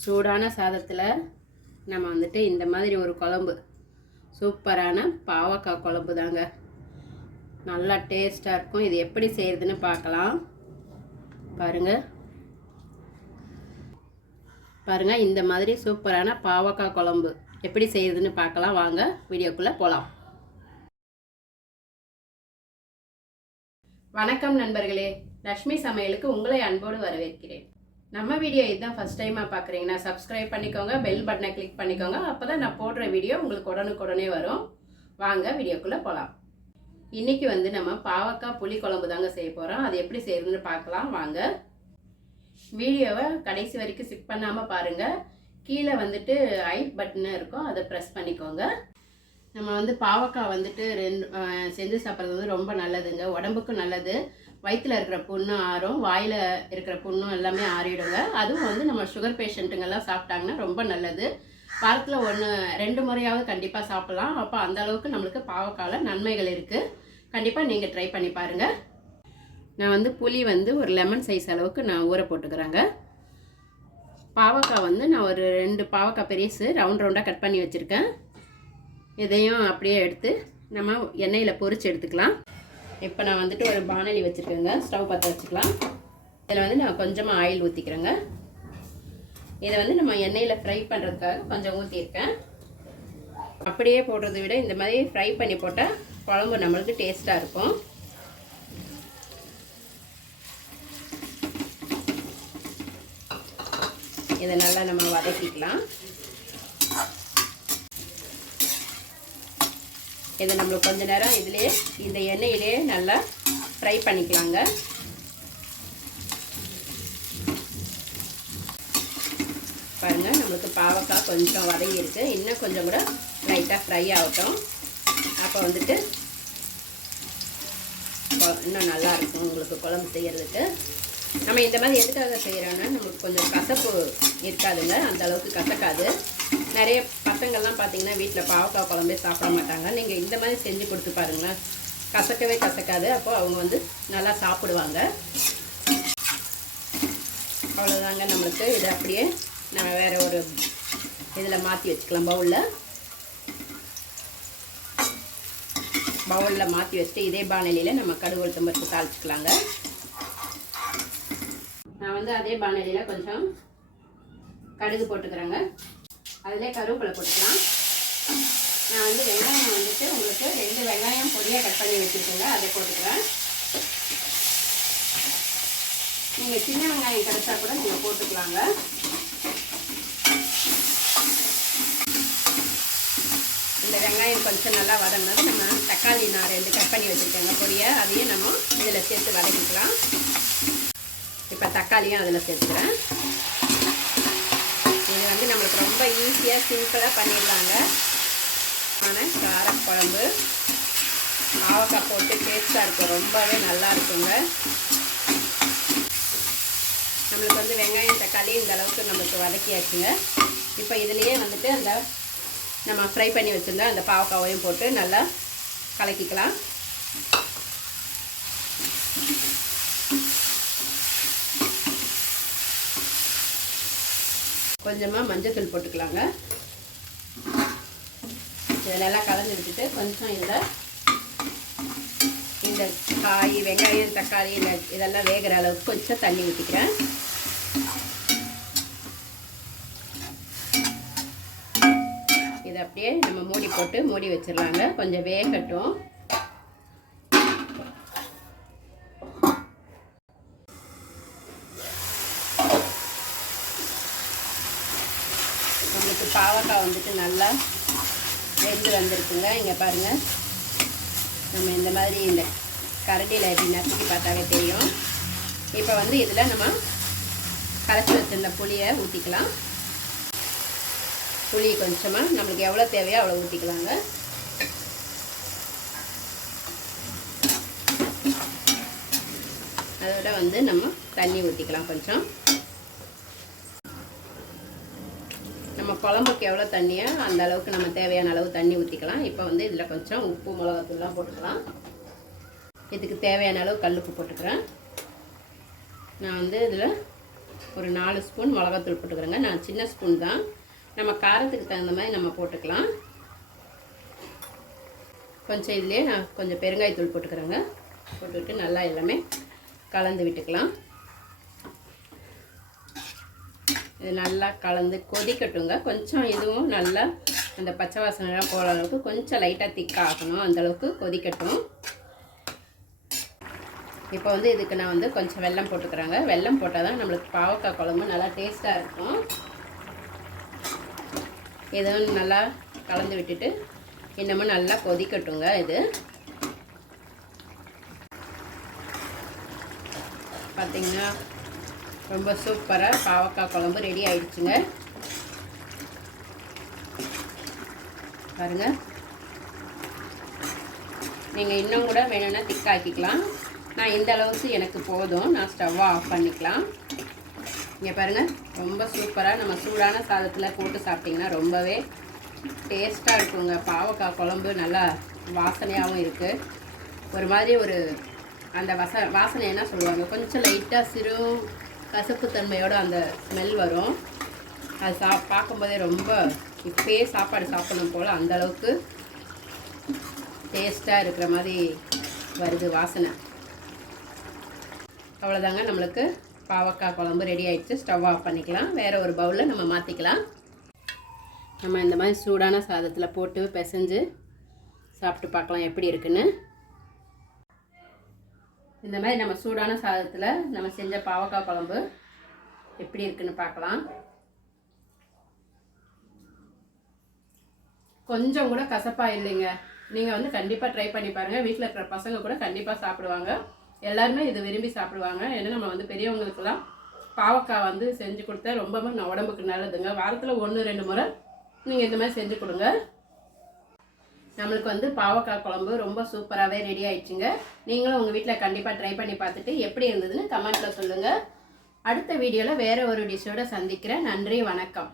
சூடான சாதத்தில் நம்ம வந்துட்டு இந்த மாதிரி ஒரு குழம்பு, சூப்பரான பாவக்காய் குழம்பு தாங்க. நல்லா டேஸ்ட்டாக இருக்கும். இது எப்படி செய்கிறதுன்னு பார்க்கலாம். பாருங்கள் இந்த மாதிரி சூப்பரான பாவக்காய் குழம்பு எப்படி செய்கிறதுன்னு பார்க்கலாம். வாங்க வீடியோக்குள்ளே போகலாம். வணக்கம் நண்பர்களே, லக்ஷ்மி சமையலுக்கு உங்களை அன்போடு வரவேற்கிறேன். நம்ம வீடியோ இதுதான் ஃபஸ்ட் டைமாக பார்க்குறீங்கன்னா சப்ஸ்கிரைப் பண்ணிக்கோங்க, பெல் பட்டனை கிளிக் பண்ணிக்கோங்க. அப்போ தான் நான் போடுற வீடியோ உங்களுக்கு உடனுக்குடனே வரும். வாங்க வீடியோக்குள்ளே போகலாம். இன்றைக்கி நம்ம பாவக்காய் புளி குழம்பு தாங்க செய்ய போகிறோம். அது எப்படி செய்யறதுன்னு பார்க்கலாம் வாங்க. வீடியோவை கடைசி வரைக்கும் ஸ்கிப் பண்ணாமல் பாருங்கள். கீழே ஐ பட்டன் இருக்கும், அதை ப்ரெஸ் பண்ணிக்கோங்க. நம்ம பாவக்காய் செஞ்சு சாப்பிட்றது ரொம்ப நல்லதுங்க, உடம்புக்கும் நல்லது. வயிற்றில் இருக்கிற புண்ணும் ஆறும், வாயில் இருக்கிற புண்ணும் எல்லாமே ஆறிடுங்க. அதுவும் நம்ம சுகர் பேஷண்ட்டுங்கெல்லாம் சாப்பிட்டாங்கன்னா ரொம்ப நல்லது. வாரத்தில் 1-2 முறையாவது கண்டிப்பாக சாப்பிட்லாம். அப்போ அந்த அளவுக்கு நம்மளுக்கு பாவக்காயில் நன்மைகள் இருக்குது. கண்டிப்பாக நீங்கள் ட்ரை பண்ணி பாருங்கள். நான் புளி ஒரு லெமன் சைஸ் அளவுக்கு நான் ஊற போட்டுக்கிறேங்க. பாவக்காய் நான் ஒரு 2 பாவக்காய் பெருசு ரவுண்டாக கட் பண்ணி வச்சுருக்கேன். இதையும் அப்படியே எடுத்து நம்ம எண்ணெயில் பொரித்து எடுத்துக்கலாம். இப்போ நான் ஒரு பானலி வச்சுருக்கேங்க. ஸ்டவ் பற்ற வச்சுக்கலாம். இதில் நான் கொஞ்சமாக ஆயில் ஊற்றிக்கிறேங்க. இதை நம்ம எண்ணெயில் ஃப்ரை பண்ணுறதுக்காக கொஞ்சம் ஊற்றிருக்கேன். அப்படியே போடுறதை விட இந்த மாதிரி ஃப்ரை பண்ணி போட்டால் குழம்பு நம்மளுக்கு டேஸ்ட்டாக இருக்கும். இதை நல்லா நம்ம வதக்கிக்கலாம். இதை நம்மளுக்கு கொஞ்ச நேரம் இதிலே இந்த எண்ணெயிலே நல்லா ஃப்ரை பண்ணிக்கலாங்க. பாருங்கள், நம்மளுக்கு பாவக்காய் கொஞ்சம் வதங்கி இருக்குது. இன்னும் கொஞ்சம் கூட லைட்டாக ஃப்ரை ஆகட்டும். அப்போ இன்னும் நல்லாயிருக்கும் உங்களுக்கு குழம்பு செய்கிறதுக்கு. நம்ம இந்த மாதிரி எதுக்காக செய்கிறோன்னா நம்மளுக்கு கொஞ்சம் கசப்பு இருக்காதுங்க, அந்த அளவுக்கு கசக்காது. நிறைய பசங்கள்லாம் பார்த்தீங்கன்னா வீட்டில் பாவக்காய் குழம்பே சாப்பிட மாட்டாங்க. நீங்கள் இந்த மாதிரி செஞ்சு கொடுத்து பாருங்களேன், கசக்கவே கசக்காது. அப்போது அவங்க நல்லா சாப்பிடுவாங்க. அவ்வளோதாங்க. நம்மளுக்கு இதை அப்படியே நம்ம வேறு ஒரு இதில் மாற்றி வச்சுக்கலாம். பவுலில் மாற்றி வச்சுட்டு இதே பானலியில் நம்ம கடுகு உளுத்தம் பருப்பு தாளிச்சுக்கலாங்க. நான் அதே பானலியில் கொஞ்சம் கடுகு போட்டுக்கிறேங்க. அதிலே கருவேப்பிலை போட்டுக்கலாம். நான் வெங்காயம் உங்களுக்கு 2 வெங்காயம் பொடியாக கட் பண்ணி வச்சுருக்கேங்க, அதை போட்டுக்கிறேன். நீங்கள் சின்ன வெங்காயம் கிடைச்சா கூட நீங்கள் போட்டுக்கலாங்க. இந்த வெங்காயம் கொஞ்சம் நல்லா வதங்கினது நம்ம தக்காளி நான் 2 கட் பண்ணி வச்சுருக்கேங்க பொடியை, அதையும் நம்ம இதில் சேர்த்து வதக்கிக்கலாம். இப்போ தக்காளியும் அதில் சேர்த்துக்கிறேன். இது நம்மளுக்கு ரொம்ப ஈஸியாக சிம்பிளாக பண்ணிடலாங்க. ஆனால் காரக்குழம்பு பாவக்காய் போட்டு டேஸ்ட்டாக இருக்கும், ரொம்பவே நல்லா இருக்குங்க. நம்மளுக்கு வெங்காயம் தக்காளி இந்த அளவுக்கு நம்மளுக்கு வதக்கியாச்சுங்க. இப்போ இதுலேயே அந்த நம்ம ஃப்ரை பண்ணி வச்சுருந்தா அந்த பாவக்காவையும் போட்டு நல்லா கலக்கிக்கலாம். கொஞ்சமாக மஞ்சத்தூள் போட்டுக்கலாங்க. இதை நல்லா கலந்து விட்டுட்டு கொஞ்சம் இந்த காய் வெங்காயம் தக்காளி இதெல்லாம் வேகிற அளவுக்கு கொஞ்சம் தண்ணி ஊற்றிக்கிறேன். இதை அப்படியே நம்ம மூடி வச்சிடலாங்க. கொஞ்சம் வேகட்டும். நம்மளுக்கு பாவக்காய் நல்லா வெந்து வந்திருக்குங்க. இங்கே பாருங்கள், நம்ம இந்த மாதிரி இந்த கரண்டியில் எப்படி நசுக்கி பார்த்தாவே தெரியும். இப்போ இதில் நம்ம கரைச்சி வச்சிருந்த புளியை ஊற்றிக்கலாம். புளி கொஞ்சமாக நம்மளுக்கு எவ்வளோ தேவையோ அவ்வளோ ஊற்றிக்கலாங்க. அதோட நம்ம தண்ணி ஊற்றிக்கலாம். கொஞ்சம் நம்ம குழம்புக்கு எவ்வளோ தண்ணியோ அந்த அளவுக்கு நம்ம தேவையான அளவு தண்ணி ஊற்றிக்கலாம். இப்போ இதில் கொஞ்சம் உப்பு மிளகாத்தூள்லாம் போட்டுக்கலாம். இதுக்கு தேவையான அளவு கல்லுப்பு போட்டுக்கிறேன். நான் இதில் ஒரு 4 ஸ்பூன் மிளகாத்தூள் போட்டுக்கிறேங்க. நான் சின்ன ஸ்பூன் தான், நம்ம காரத்துக்கு தகுந்த மாதிரி நம்ம போட்டுக்கலாம். கொஞ்சம் இதுலேயே நான் கொஞ்சம் பெருங்காயத்தூள் போட்டுக்கிறேங்க. போட்டுவிட்டு நல்லா எல்லாமே கலந்து விட்டுக்கலாம். இது நல்லா கலந்து கொதிக்கட்டுங்க. கொஞ்சம் இதுவும் நல்லா அந்த பச்சை வாசனைலாம் போகிற அளவுக்கு கொஞ்சம் லைட்டாக திக்காகணும், அந்தளவுக்கு கொதிக்கட்டும். இப்போ வந்து இதுக்கு நான் வந்து கொஞ்சம் வெல்லம் போட்டுக்கிறேங்க. வெல்லம் போட்டால் தான் நம்மளுக்கு பாவக்காய் குழம்பு நல்லா டேஸ்ட்டாக இருக்கும். இதுவும் நல்லா கலந்து விட்டுட்டு இன்னமும் நல்லா கொதிக்கட்டுங்க. இது பார்த்திங்கன்னா ரொம்ப சூப்பராக பாவக்காய் குழம்பு ரெடி ஆயிடுச்சுங்க. பாருங்கள், நீங்கள் இன்னும் கூட வேணும்னா திக்காக்கிக்கலாம். நான் இந்த அளவுக்கு எனக்கு போதும், நான் ஸ்டவ்வை ஆஃப் பண்ணிக்கலாம். இங்கே பாருங்கள், ரொம்ப சூப்பராக நம்ம சூடான சாதத்தில் போட்டு சாப்பிட்டிங்கன்னா ரொம்பவே டேஸ்ட்டாக இருக்குங்க. பாவக்காய் குழம்பு நல்லா வாசனையாகவும் இருக்குது. ஒரு மாதிரி ஒரு அந்த வாசனை என்ன சொல்லுவாங்க, கொஞ்சம் லைட்டாக சிறு கசப்பு தன்மையோட அந்த ஸ்மெல் வரும். அது பார்க்கும்போதே ரொம்ப இப்போயே சாப்பாடு சாப்பிடணும் போல் அந்தளவுக்கு டேஸ்ட்டாக இருக்கிற மாதிரி வருது வாசனை. அவ்வளோதாங்க, நம்மளுக்கு பாவக்காய் குழம்பு ரெடி ஆகிடுச்சு. ஸ்டவ் ஆஃப் பண்ணிக்கலாம். வேறு ஒரு பவுலில் நம்ம மாற்றிக்கலாம். நம்ம இந்த மாதிரி சூடான சாதத்தில் போட்டு பிசைஞ்சு சாப்பிட்டு பார்க்கலாம் எப்படி இருக்குன்னு. இந்த மாதிரி நம்ம சூடான சாதத்தில் நம்ம செஞ்ச பாவக்காய் குழம்பு எப்படி இருக்குன்னு பார்க்கலாம். கொஞ்சம் கூட கசப்பாக இல்லைங்க. நீங்கள் வந்து கண்டிப்பாக ட்ரை பண்ணி பாருங்கள். வீட்டில் இருக்கிற பசங்க கூட கண்டிப்பாக சாப்பிடுவாங்க. எல்லாருமே இது விரும்பி சாப்பிடுவாங்க. ஏன்னா நம்ம வந்து பெரியவங்களுக்கெல்லாம் பாவக்காய் வந்து செஞ்சு கொடுத்தா ரொம்பவே உடம்புக்கு நல்லதுங்க. வாரத்தில் 1-2 முறை நீங்கள் இந்த மாதிரி செஞ்சு கொடுங்க. நம்மளுக்கு வந்து பாவக்காய் குழம்பு ரொம்ப சூப்பராகவே ரெடி ஆயிடுச்சுங்க. நீங்களும் உங்கள் வீட்டில் கண்டிப்பாக ட்ரை பண்ணி பார்த்துட்டு எப்படி இருந்ததுன்னு கமெண்ட்டில் சொல்லுங்கள். அடுத்த வீடியோவில் வேறு ஒரு டிஷ்ஷோடு சந்திக்கிறேன். நன்றி, வணக்கம்.